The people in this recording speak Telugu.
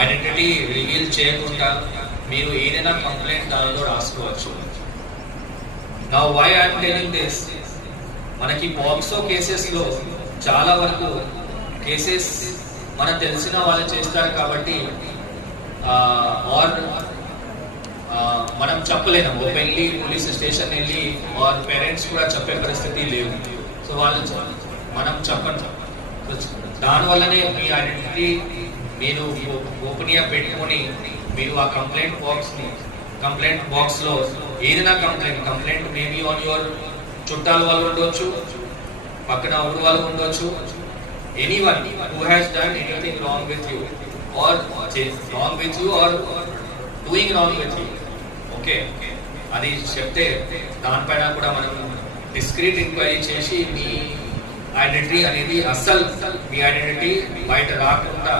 ఐడెంటిటీ రివీల్ చేయకుండా మీరు ఏదైనా కంప్లైంట్ దానిలో రాసుకోవచ్చు. Now why I'm telling this, మనకి పాక్సో కేసెస్ లో చాలా వరకు కేసెస్ మనకు తెలిసిన వాళ్ళు చేస్తారు కాబట్టి ఆర్ మనం చెప్పలేము. ఓపెన్లీ పోలీస్ స్టేషన్ వెళ్ళి ఆర్ పేరెంట్స్ కూడా చెప్పే పరిస్థితి లేవు. సో వాళ్ళు మనం చెప్పండి. దానివల్లనే మీ ఐడెంటిటీ మీరు గోపనీయ పెట్టుకొని మీరు ఆ కంప్లైంట్ బాక్స్ లో ఏదైనా కంప్లైంట్ మేబీ ఆన్ యువర్ చుట్టాల వాళ్ళు ఉండొచ్చు, పక్కన ఊరు వాళ్ళు ఉండొచ్చు, anyone who has done anything wrong with you or doing wrong with you, okay, అది చెప్తే దానిపైన కూడా మనం డిస్క్రీట్ ఎంక్వైరీ చేసి మీ ఐడెంటిటీ అనేది అస్సలు మీ ఐడెంటిటీ బయట రాకుండా